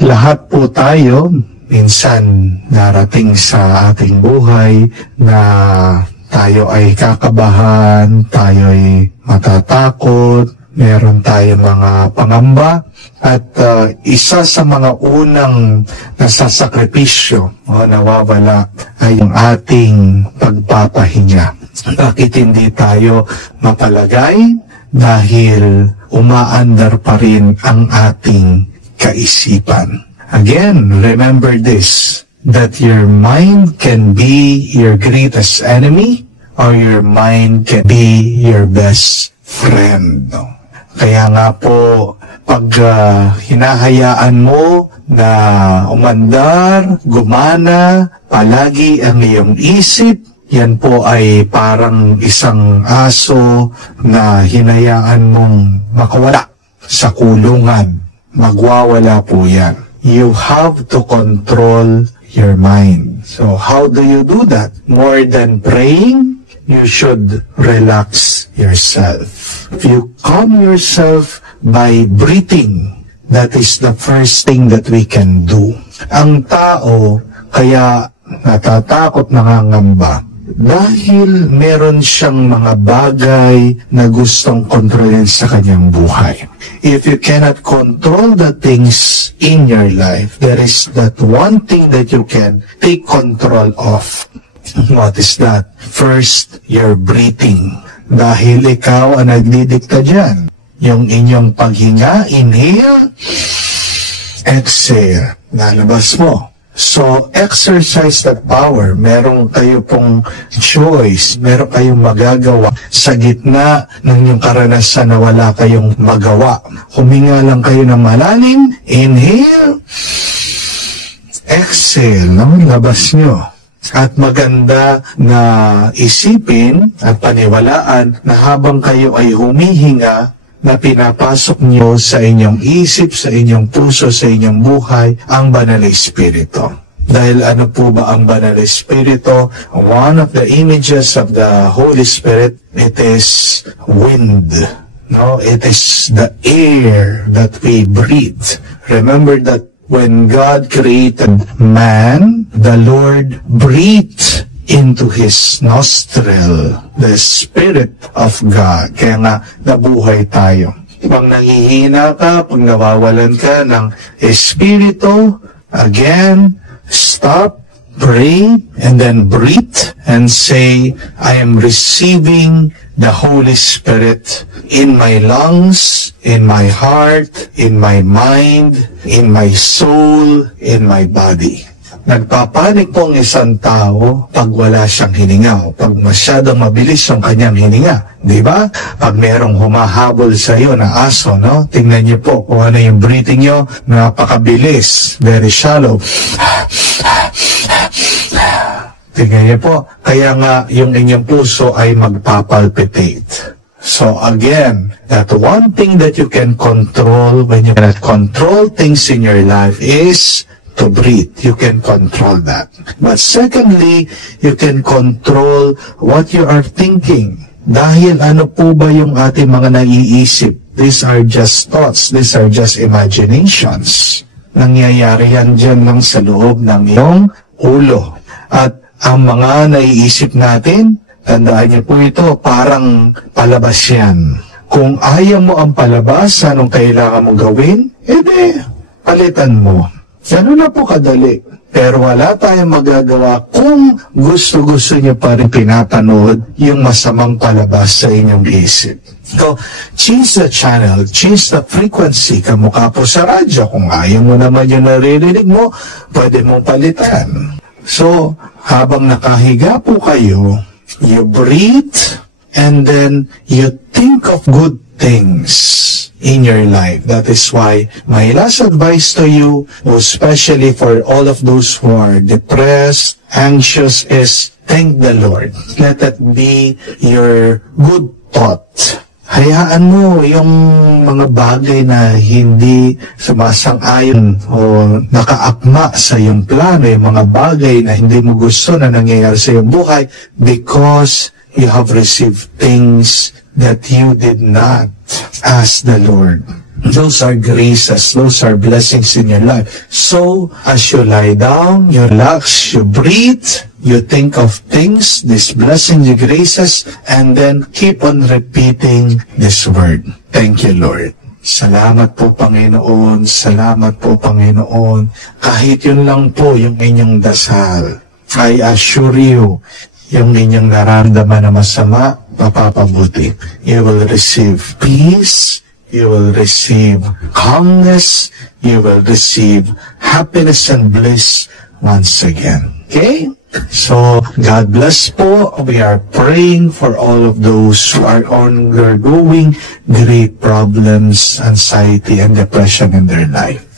Lahat po tayo, minsan narating sa ating buhay na tayo ay kakabahan, tayo ay matatakot, meron tayong mga pangamba, at isa sa mga unang nasasakripisyo o nawawala ay yung ating pagpapahinga. Bakit hindi tayo mapalagay? Dahil umaandar pa rin ang ating kaisipan. Again, remember this, that your mind can be your greatest enemy or your mind can be your best friend. Kaya nga po, pag hinahayaan mo na umandar, gumana, palagi ang iyong isip, yan po ay parang isang aso na hinayaan mong makawala sa kulungan. Magwawala po yan. You have to control your mind. So how do you do that? More than praying, you should relax yourself. If you calm yourself by breathing, that is the first thing that we can do. Ang tao kaya natatakot, nangangamba, dahil meron siyang mga bagay na gustong kontrolin sa kanyang buhay. If you cannot control the things in your life, there is that one thing that you can take control of. What is that? First, your breathing. Dahil ikaw ang nagdidikta dyan. Yung inyong paghinga, inhale, exhale, lalabas mo. So, exercise that power. Meron kayo pong choice. Meron kayong magagawa sa gitna ng inyong karanasan na wala kayong magawa. Huminga lang kayo ng malalim. Inhale. Exhale. Labas nyo. At maganda na isipin at paniwalaan na habang kayo ay humihinga, na pinapasok niyo sa inyong isip, sa inyong puso, sa inyong buhay, ang Banal na Espiritu. Dahil ano po ba ang Banal na Espiritu? One of the images of the Holy Spirit, it is wind. No, it is the air that we breathe. Remember that when God created man, the Lord breathed into his nostril the Spirit of God. Kaya nga, nabuhay tayo. Pag nangihina ka, pag nawawalan ka ng Espiritu, again, stop, pray, and then breathe, and say, I am receiving the Holy Spirit in my lungs, in my heart, in my mind, in my soul, in my body. Nagpapanik po ang isang tao pag wala siyang hininga o pag masyadong mabilis yung kanyang hininga. Di ba? Pag merong humahabol sa iyo na aso, no? Tingnan niyo po kung ano yung breathing niyo. Napakabilis. Very shallow. Tingnan niyo po. Kaya nga yung inyong puso ay magpapalpitate. So again, that one thing that you can control when you cannot control things in your life is to breathe. You can control that. But secondly, you can control what you are thinking. Dahil ano po ba yung ating mga naiisip? These are just thoughts. These are just imaginations. Nangyayari yan dyan lang sa loob ng iyong ulo. At ang mga naiisip natin, tandaan niyo po ito, parang palabas yan. Kung ayaw mo ang palabas, anong kailangan mong gawin? Edi, palitan mo. Ganun na po kadali. Pero wala tayong magagawa kung gusto-gusto niyo pa rin pinapanood yung masamang palabas sa inyong isip. So, change the channel, change the frequency. Kamukha po sa radyo. Kung ayaw mo naman yung naririnig mo, pwede mong palitan. So, habang nakahiga po kayo, you breathe and then you think of good things in your life. That is why my last advice to you, especially for all of those who are depressed, anxious, is thank the Lord. Let that be your good thought. Hayaan mo yung mga bagay na hindi sumasang-ayon o nakaakma sa iyong plano, yung mga bagay na hindi mo gusto na nangyayari sa iyong buhay because you have received things that you did not ask the Lord. Those are graces. Those are blessings in your life. So, as you lie down, you relax, you breathe, you think of things, these blessings, the graces, and then keep on repeating this word. Thank you, Lord. Salamat po, Panginoon. Salamat po, Panginoon. Kahit yun lang po yung inyong dasal, I assure you, yung inyong nararamdaman na masama, mapapabuti. You will receive peace, you will receive calmness, you will receive happiness and bliss once again. Okay? So, God bless po. We are praying for all of those who are undergoing great problems, anxiety, and depression in their life.